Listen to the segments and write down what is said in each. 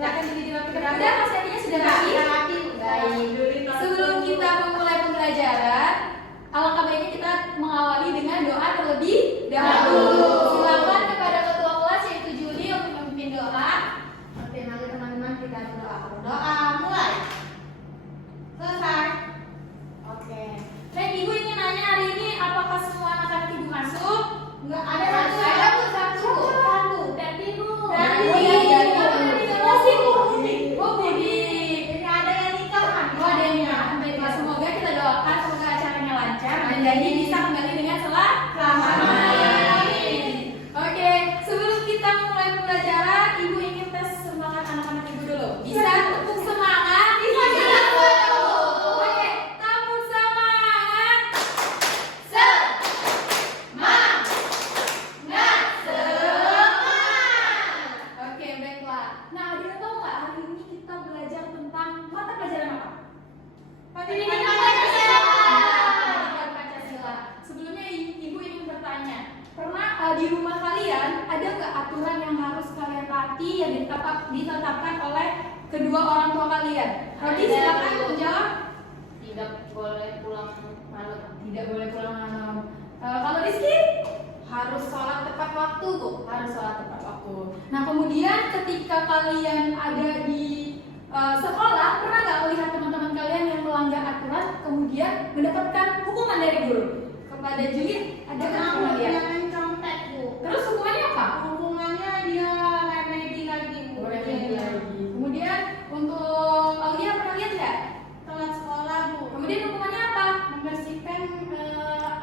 Silakan diri rapikan. Udah, Mas Adinya sudah rapi? Rapi. Baik. Sebelum kita memulai pembelajaran, alangkah baiknya kita mengawali dengan doa terlebih dahulu. Silakan kepada ketua kelas yaitu Juli untuk memimpin doa. Oke, mari teman-teman kita berdoa. Berdoa mulai. Selesai. Oke. Baik, Ibu ingin nanya hari ini apakah semua anak-anak Ibu masuk? Enggak ada satu. Satu. Dan Ibu. Oh, Budi. Ini ada yang nikah kan? Oh, ada yang nikah. Baiklah, semoga kita doakan semoga acaranya lancar dan jadi bisa kembali dengan selamat. Oke, sebelum kita mulai pembelajaran, Ibu ingin tes semangat anak-anak Ibu dulu. Bisa tepuk semangat? Bisa. Oke, tepuk semangat. Oke, baiklah. Nah, ada yang tahu nggak hari ini kita belajar tentang mata pelajaran apa? Pendidikan Pancasila. Pendidikan Pancasila. Sebelumnya Ibu ingin bertanya, pernah di rumah kalian ada nggak aturan yang harus kalian taati yang ditetapkan oleh kedua orang tua kalian? Rodi, silakan menjawab. Tidak boleh pulang malam. Tidak boleh pulang malam. Kalau Rizky? Harus sholat tepat waktu, Bu. Harus sholat tepat waktu. Nah, kemudian ketika kalian ada di sekolah, pernah nggak melihat teman-teman kalian yang melanggar aturan kemudian mendapatkan hukuman dari guru? Kepada Juli, ada nggak pernah lihat? Dia main contek, Bu. Terus hukumannya apa? Hubungannya dia remedi lagi, Bu. Kemudian untuk Aulia pernah lihat nggak? Telat sekolah, Bu. Kemudian hukumannya apa? Membersihkan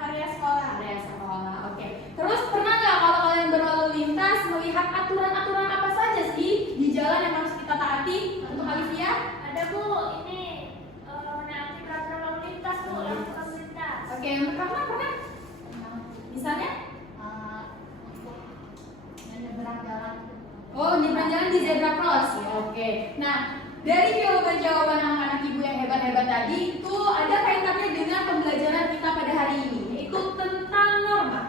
area sekolah. Area sekolah, oke. Terus pernah nggak kalau kalian berlalu lintas melihat aturan-aturan apa saja sih di jalan yang harus kita taati? Untuk Alivia? Ada, Bu, ini menaati peraturan lalu lintas, Bu, lalu lintas. Oke, yang pertama pernah? Misalnya? Untuk menyeberang jalan. Oh, nyebrang jalan di zebra cross. Oke. Nah, dari jawaban-jawaban anak-anak Ibu yang hebat-hebat tadi itu ada kaitannya dengan pembelajaran kita pada hari ini, yaitu tentang norma.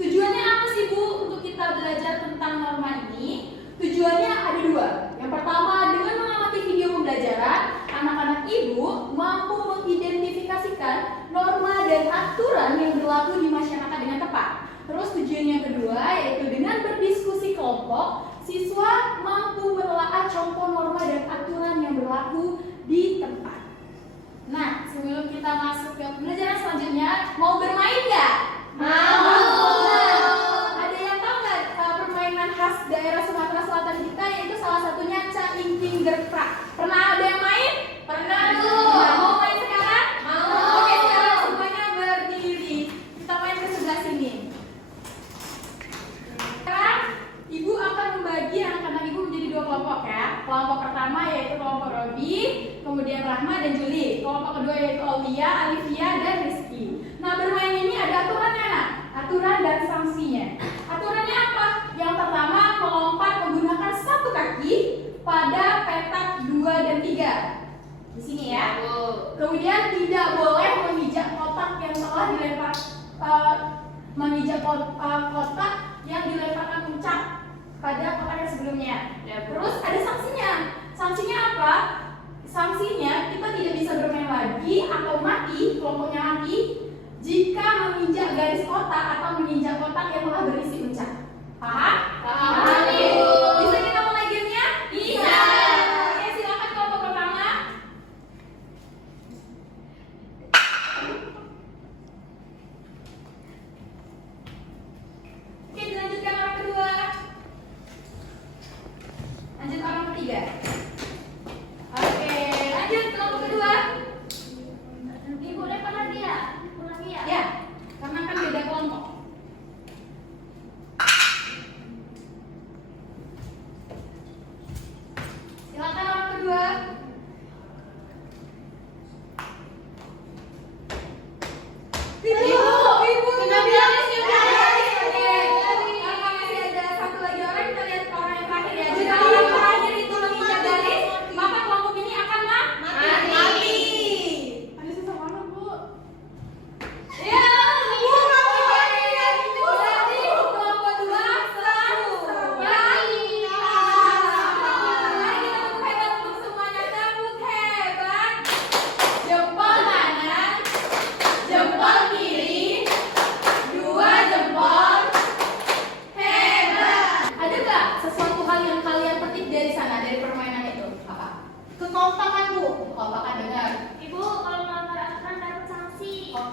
Tujuannya apa sih, Bu, untuk kita belajar tentang norma ini? Tujuannya ada dua. Yang pertama, dengan mengamati video pembelajaran, anak-anak Ibu mampu mengidentifikasikan norma dan aturan yang berlaku di masyarakat dengan tepat. Terus tujuan yang kedua, yaitu dengan berdiskusi kelompok, siswa mampu menelaah contoh norma dan aturan yang berlaku di tempat. Nah, sebelum kita masuk ke pembelajaran selanjutnya, mau bermain nggak? Mau. Nah, ada yang tahu nggak permainan khas daerah Sumatera Selatan kita, yaitu salah satunya Caingking Gerprak. Pernah ada yang main? Pernah, Bu. Nah, mau main sekarang? Mau. Oke, sekarang semuanya berdiri. Kita main ke sebelah sini. Sekarang Ibu akan membagi anak-anak Ibu menjadi dua kelompok ya. Kelompok pertama yaitu kelompok Robi, kemudian Rahma dan Juli. Kelompok kedua yaitu Aulia, Alivia, dan Rizky. Nah, bermain ini ada aturannya, nak. Aturan dan sanksinya. Aturannya apa? Yang pertama, melompat menggunakan satu kaki pada petak 2 dan 3. Di sini ya. Kemudian tidak boleh menginjak kotak yang telah dilempar kotak yang dilemparkan puncak pada kotak yang sebelumnya. Terus ada sanksinya. Sanksinya apa? Sanksinya kita tidak bisa bermain lagi atau mati, kelompoknya mati jika menginjak garis kotak atau menginjak kotak yang telah berisi puncak. Paham? Paham. Bisa kita mulai gamenya? Bisa. Oke, silakan kelompok pertama. Oke, dilanjutkan orang kedua. Lanjut orang ketiga. Oke, lanjut kelompok kedua. Ibu lempar lagi ya? Ya, karena kan beda kelompok. Silakan orang kedua. Ibu, Sudah habis, sudah. Oke, karena masih ada satu lagi orang, kita lihat orang yang terakhir ya. Jika orang terakhir itu menginjak garis, maka kelompok ini akan mati. Ada sisa mana, Bu? Ya, Bu, jadi kelompok 2 selalu. Mari kita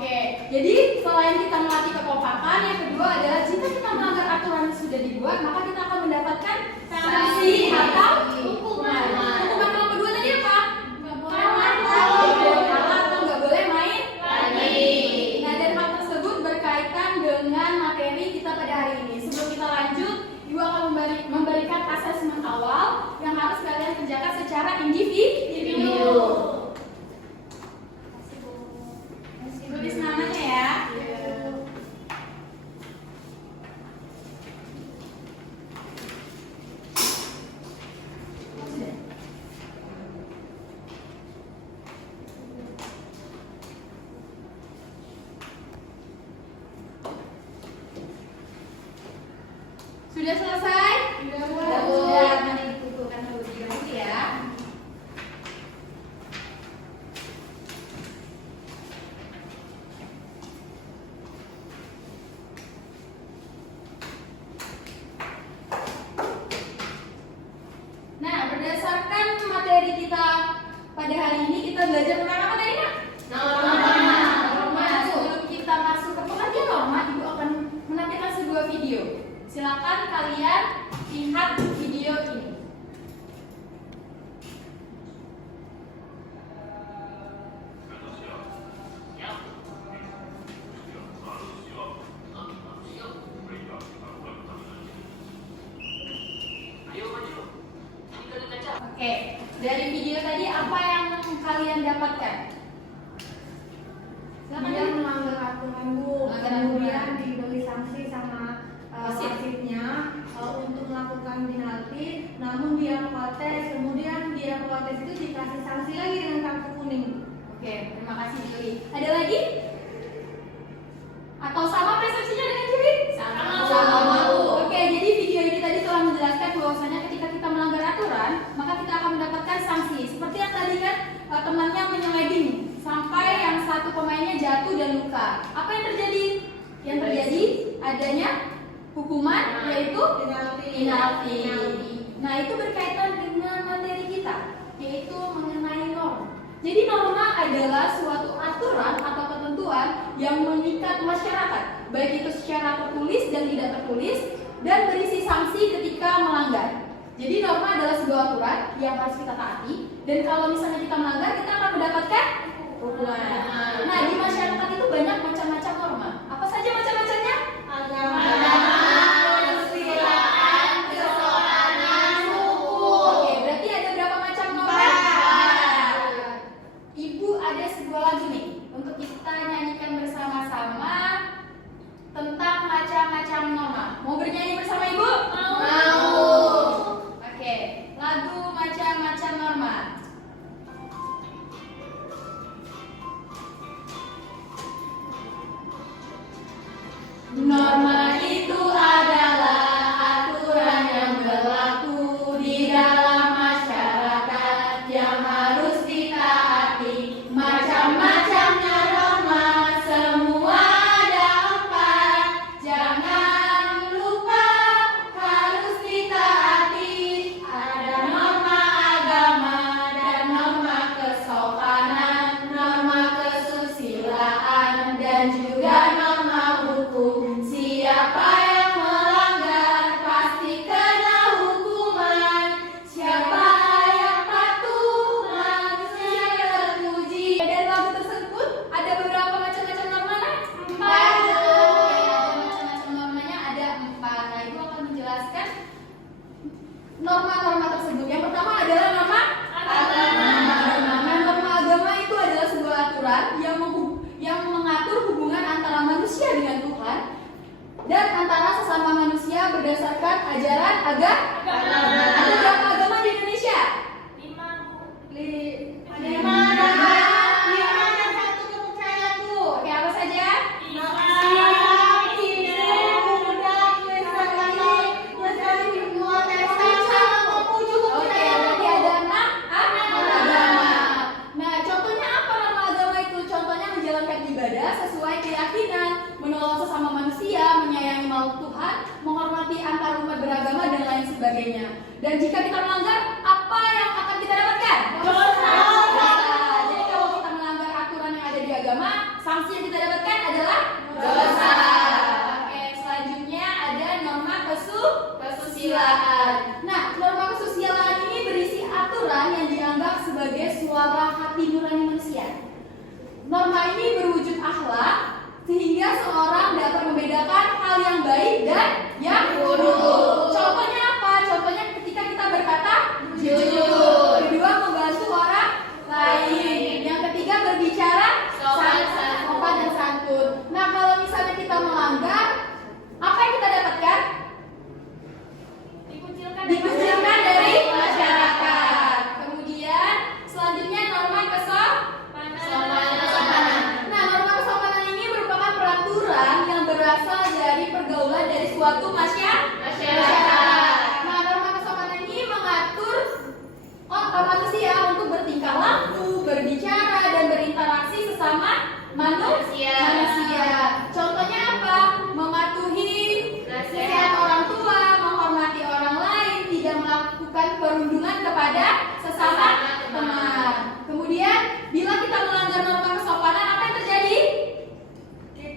Oke, jadi selain kita melatih kekompakan, yang kedua adalah jika kita melanggar aturan yang sudah dibuat, maka kita akan mendapatkan sanksi atau hukuman. Hukuman yang kedua tadi apa? Nggak boleh main lagi. Nah, dan hal tersebut berkaitan dengan materi kita pada hari ini. Sebelum kita lanjut, Ibu akan memberikan asesmen awal yang harus kalian kerjakan secara individu. Tulis namanya ya. Sudah selesai? Sudah. Nanti dikumpulkan terlebih dahulu ya. Nah, berdasarkan materi kita pada hari ini, kita belajar tentang apa tadi, Nak? Norma. Sebelum kita masuk ke pengertian norma, Ibu akan menampilkan sebuah video. Silakan kalian lihat video ini. Oke, dari video tadi apa yang kalian dapatkan? Dia melanggar aturan Bu, Melanggar kemudian aturan. diberi sanksi sama wasitnya untuk melakukan penalti, namun dia protes, kemudian dia protes itu dikasih sanksi lagi dengan kartu kuning. Oke, terima kasih Juli. Ada lagi? Atau sama persepsinya dengan Juli? Sama. Oke, jadi video ini tadi telah menjelaskan bahwasanya ketika kita melanggar aturan, maka kita akan mendapatkan sanksi. Seperti yang tadi kan temannya menyeleding sampai yang satu pemainnya jatuh dan luka. Apa yang terjadi? Yang terjadi adanya hukuman, yaitu penalti. Nah, itu berkaitan dengan materi kita, yaitu mengenai norma. Jadi norma adalah suatu aturan atau ketentuan yang mengikat masyarakat, baik itu secara tertulis dan tidak tertulis, dan berisi sanksi ketika melanggar. Jadi norma adalah sebuah aturan yang harus kita taati, dan kalau misalnya kita melanggar, kita akan mendapatkan hukuman. Nah, di masyarakat itu banyak macam-macam norma. Apa saja macam-macamnya? Agama, Oke, berarti ada berapa macam norma? Ibu ada sebuah lagu nih untuk kita nyanyikan bersama-sama tentang macam-macam norma. Mau bernyanyi bersama Ibu? Mau. Oke, lagu macam-macam norma. Norma itu adalah aturan yang berlaku di dalam masyarakat yang harus ditaati. Macam-macamnya norma, semua ada 4. Jangan lupa harus ditaati. Ada norma agama dan norma kesopanan, norma kesusilaan, dan juga norma hukum. Siapa yang melanggar pasti kena hukuman. Siapa yang patuh manusia terpuji. Dari lagu tersebut ada beberapa macam-macam norma, Nak? 4. Ada macam-macam normanya, ada 4. Nah, Ibu akan menjelaskan norma-norma tersebut. Yang pertama adalah norma agama. Nah, norma agama itu adalah sebuah aturan yang mengatur hubungan antara manusia dengan Tuhan dan antara sesama manusia berdasarkan ajaran agama. Ada berapa agama di Indonesia? 5 Bu. 5. Lima dan satu kepercayaan Bu. Oke, apa saja? Oke, berarti ada 6 agama. Nah, contohnya apa norma agama itu? Contohnya menjalankan ibadah sesuai keyakinan, menolong sesama manusia, menyayangi makhluk Tuhan, menghormati antar umat beragama, dan lain sebagainya. Dan jika kita melanggar, apa yang akan kita dapatkan? Dosa. Jadi kalau kita melanggar aturan yang ada di agama, sanksi yang kita dapatkan kesusilaan. Nah, norma kesusilaan ini berisi aturan yang dianggap sebagai suara hati nurani manusia. Norma ini berwujud akhlak sehingga seorang dapat membedakan hal yang baik dan yang buruk. Contohnya apa? Contohnya ketika kita berkata jujur. Kedua, membantu orang lain. Yang ketiga, berbicara sopan dan santun. Nah, kalau misalnya kita melanggar, apa yang kita dapatkan? Dikucilkan dari masyarakat. Kemudian selanjutnya norma kesopanan. Nah, norma kesopanan ini merupakan peraturan yang berasal dari pergaulan dari suatu masyarakat. Nah, norma kesopanan ini mengatur manusia untuk bertingkah laku, berbicara dan berinteraksi sesama manusia. Contohnya apa? Mematuhi nasihat orang tua, menghormati orang lain, tidak melakukan perundungan kepada sesama teman. Kemudian, bila kita melanggar norma kesopanan, apa yang terjadi?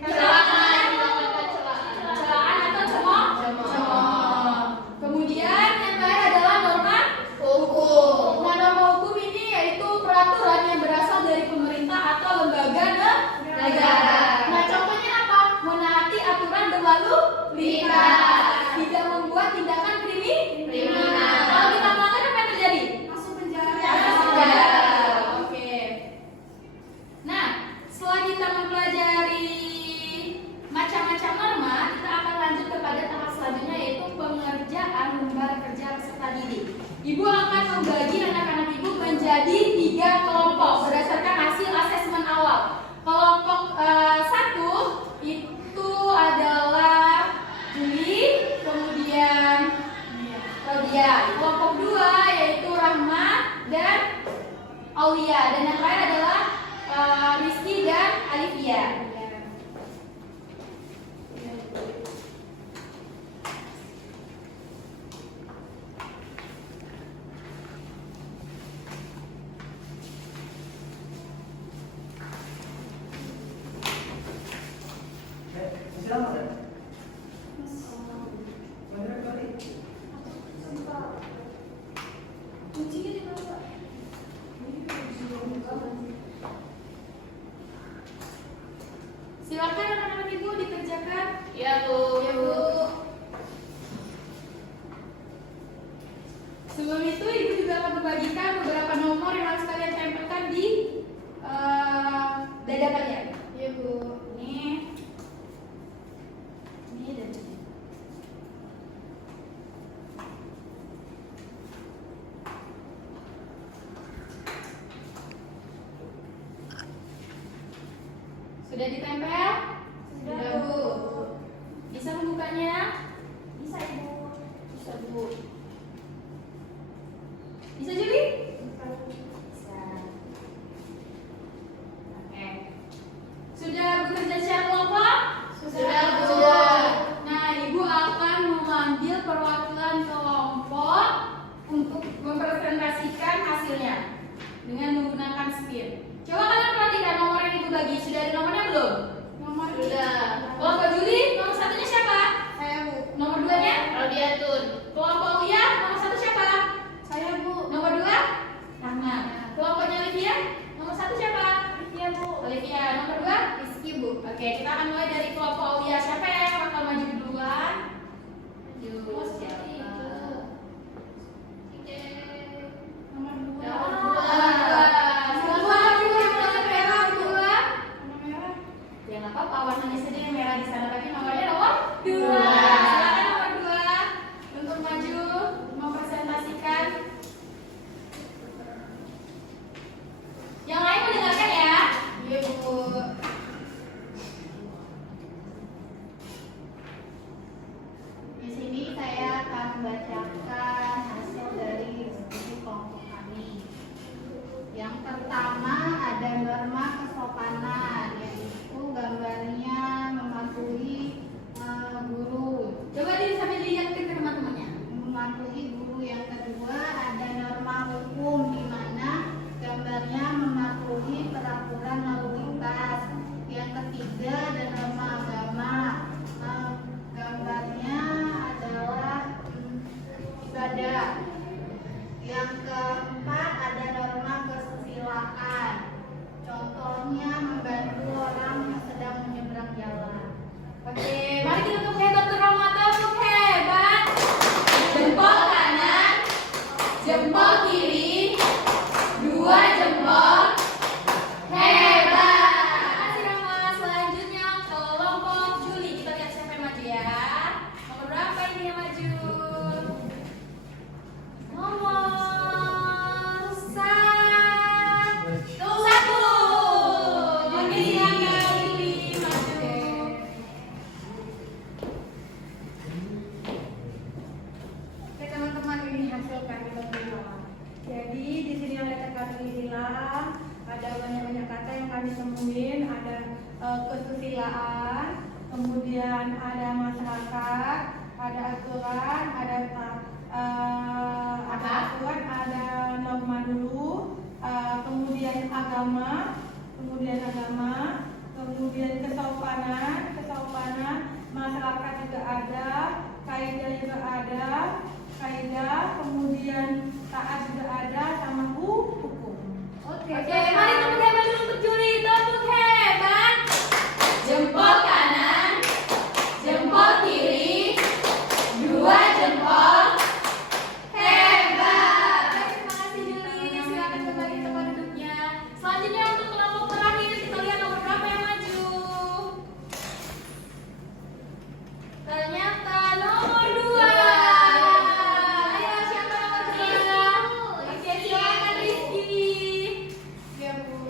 Celaan atau cemooh. Kemudian yang terakhir adalah norma hukum. Nah, norma hukum ini yaitu peraturan yang berasal dari pemerintah atau lembaga negara. Nah, contohnya apa? Menaati aturan berlalu lintas, tidak membuat tindakan kriminal. Kalau kita melanggar, apa yang terjadi? Masuk penjara. Oke. Nah, setelah kita mempelajari macam-macam norma, kita akan lanjut kepada tahap selanjutnya, yaitu pengerjaan lembar kerja peserta didik. Ibu akan membagi anak-anak ibu menjadi 3 kelompok berdasarkan hasil asesmen awal. Kelompok 1 itu adalah Juli, kemudian Claudia. Kelompok 2 yaitu Rahma dan Aulia, dan yang lain adalah Rizky dan Alivia. Silakan anak-anak ibu dikerjakan. Ya, Bu. Sebelum itu ibu juga akan membagikan beberapa nomor yang harus kalian tempelkan di dada kalian. Iya, Bu. Ini dan ini. Sudah ditempel? Sudah, Bu. Bisa membukanya? Bisa, Ibu. Bisa, Bu. Bisa, Juli? Bisa, Bu. Bisa. Oke. Sudah bekerja secara kelompok? Sudah, Bu. Nah, ibu akan memanggil perwakilan kelompok untuk mempresentasikan hasilnya dengan menggunakan spin. Coba kalian perhatikan nomor yang ibu bagi. Sudah ada nomornya belum? Nomor Sudah. Kelompok Juli, nomor 1-nya siapa? Saya, Bu. Nomor 2-nya? Rodiatun. Kelompok Uya, nomor 1 siapa? Saya, Bu. Nomor 2? Rahma. Kelompoknya Olivia, nomor 1 siapa? Iya, Bu. Olivia. Nomor 2? Rizky, Bu. Oke, kita akan mulai dari kelompok Aulia. Siapa yang bakal maju duluan? Oh, siapa? Nomor 2. Nomor Semua ibu yang warna merah dua. Nomor merah. Jangan apa-apa, warnanya saja yang merah di sana, tapi nomornya nomor 2. Silakan nomor 2 untuk maju mempresentasikan. Yang lain mendengarkan ya. Iya, Bu. Di sini saya akan membacakan hasil dari diskusi kelompok kami. Yang pertama ada norma kesopanan, yaitu gambarnya mematuhi guru. Coba kesusilaan, kemudian ada masyarakat, ada aturan, ada aturan, ada norma dulu, kemudian agama, kemudian kesopanan, masyarakat juga ada, kaidah juga ada, kemudian taat juga ada, sama hukum. Oke, mari tepuk hebat dulu untuk Juli. Tepuk hebat. Jempol kanan, jempol kiri, dua jempol. Hebat. Terima kasih Juli. Silakan kembali ke tempat duduknya. Selanjutnya untuk kelompok terakhir kita lihat nomor berapa yang maju. Ternyata nomor 2. Ayo siapa nomor 2? Oke, silakan Rizky. Ya Bu.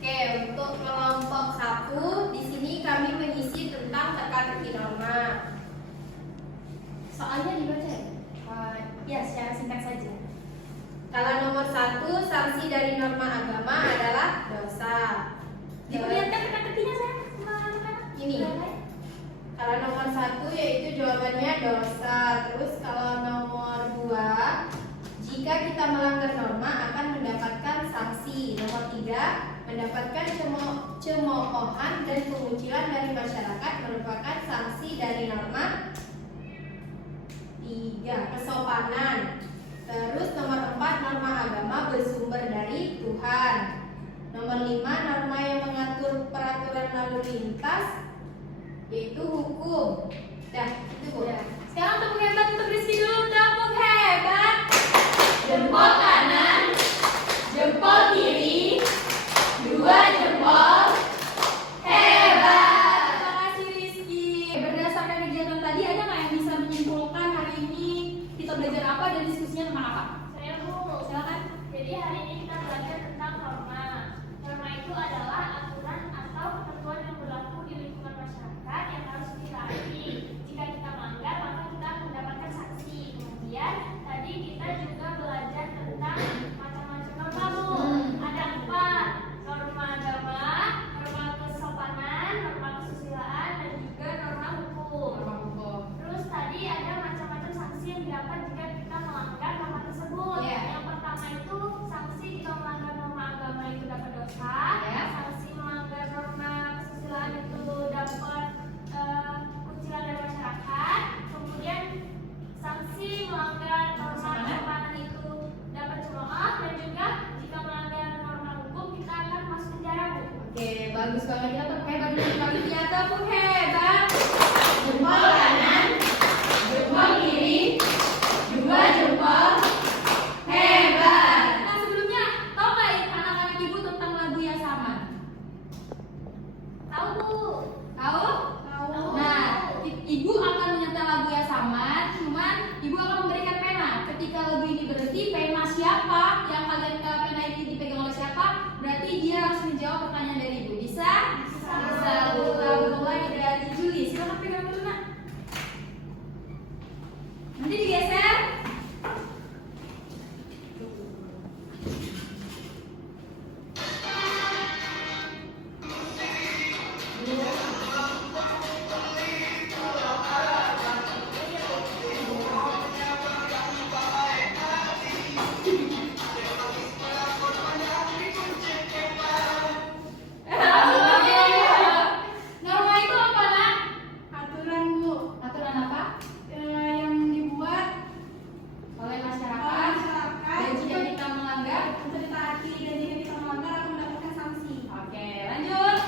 Oke, untuk kelompok 1 di sini kami mengisi tentang teka-teki norma. Soalnya dibaca ya? Ya, secara singkat saja. Kalau nomor 1, sanksi dari norma agama adalah dosa. Diperlihatkan teka-tekinya saya sama anak-anak. Ini. Kalau nomor 1 yaitu jawabannya dosa. Terus kalau nomor 2, jika kita melanggar norma akan mendapatkan sanksi. Nomor 3, mendapatkan cemoohan dan pengucilan dari masyarakat merupakan sanksi dari norma 3, kesopanan. Terus nomor 4, norma agama bersumber dari Tuhan. Nomor 5, norma yang mengatur peraturan lalu lintas yaitu hukum. Itu Bu. Ya. Sekarang tepuk hebat untuk Rizky dulu. Tepuk hebat. Jempol kanan, jempol kiri, dua jempol. Hebat. Terima kasih Rizky. Berdasarkan kegiatan tadi, ada nggak yang bisa menyimpulkan hari ini kita belajar apa dan diskusinya tentang apa? Saya Bu. Silakan. Jadi hari ini kita belajar tentang norma. Norma itu adalah aturan atau ketentuan yang berlaku di lingkungan masyarakat yang harus ditaati. Jika kita melanggar, maka kita akan mendapatkan sanksi. Kemudian tadi kita juga belajar tentang macam-macam norma Bu. Ada 4, norma agama, norma kesopanan, norma kesusilaan, dan juga norma hukum. Terus tadi ada macam-macam sanksi yang didapat jika kita melanggar norma tersebut. Iya. Yang pertama itu sanksi jika melanggar norma agama itu dapat dosa. Iya. Sanksi melanggar norma kesusilaan itu dapat kucilan dari masyarakat. Kemudian sanksi melanggar norma kesopanan itu dapat cemooh, dan juga jika melanggar norma hukum kita akan masuk penjara Bu. Oke, bagus banget ya. Tepuk hebat dulu untuk Olivia. Tepuk hebat. Jempol kanan, jempol kiri, dua jempol. Hebat. Nah sebelumnya, tahu nggak anak-anak ibu tentang lagu yang sama? Tahu Bu? Tahu? Tahu. Nah, ibu akan menyetel lagu yang sama, cuman ibu akan memberikan pena. Ketika lagu ini berhenti, pena siapa yang kalian pena ini dipegang oleh siapa? Berarti dia harus menjawab pertanyaan dari ibu. Bisa? Bisa. Kita mulai dari Juli. Silakan pegang dulu nak. Nanti digeser. Norma itu apa nak? Aturan Bu, Aturan apa? yang dibuat Oleh oleh masyarakat. masyarakat Dan jika kita melanggar, untuk ditaati, dan jika kita melanggar akan mendapatkan sanksi. oke, lanjut.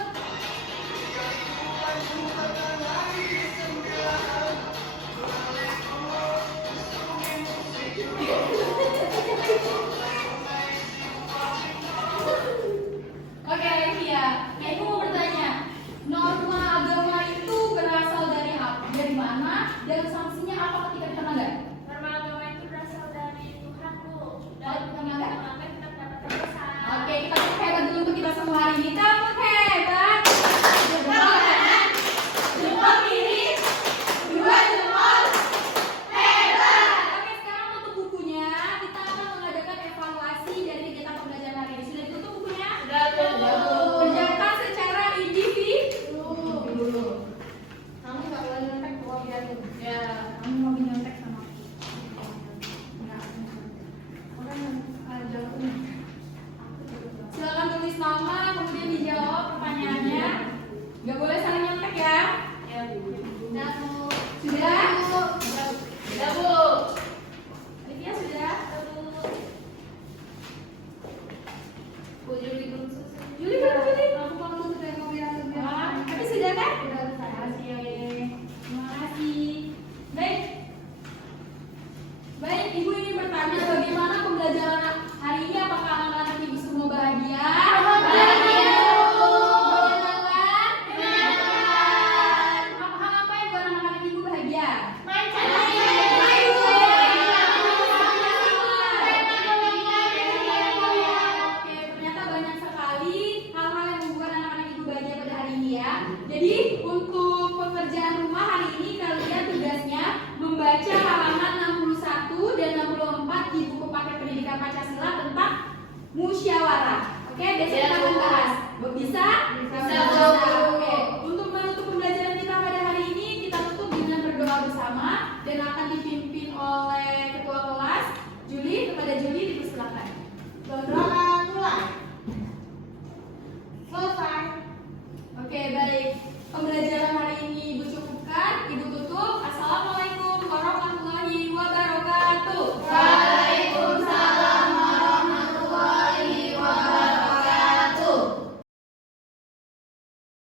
Oke, Olivia. Nah, ibu mau bertanya, norma agama itu berasal dari apa? Dari mana? Dan sanksinya apa ketika kita melanggar? Norma agama itu berasal dari Tuhan Bu. Dan Oh, jika kita melanggar? melanggar kita mendapatkan dosa. Oke, kita tepuk hebat dulu untuk kita semua hari ini. Tepuk hebat. Jempol kanan, jempol kiri, dua jempol. Hebat. Oke, sekarang untuk bukunya, kita akan mengadakan evaluasi dari kegiatan pembelajaran hari ini. Sudah ditutup bukunya? Sudah tutup. Kerja Piagam Pancasila tentang musyawarah. Oke, besok kita akan bahas. Bisa? Bisa, Bu.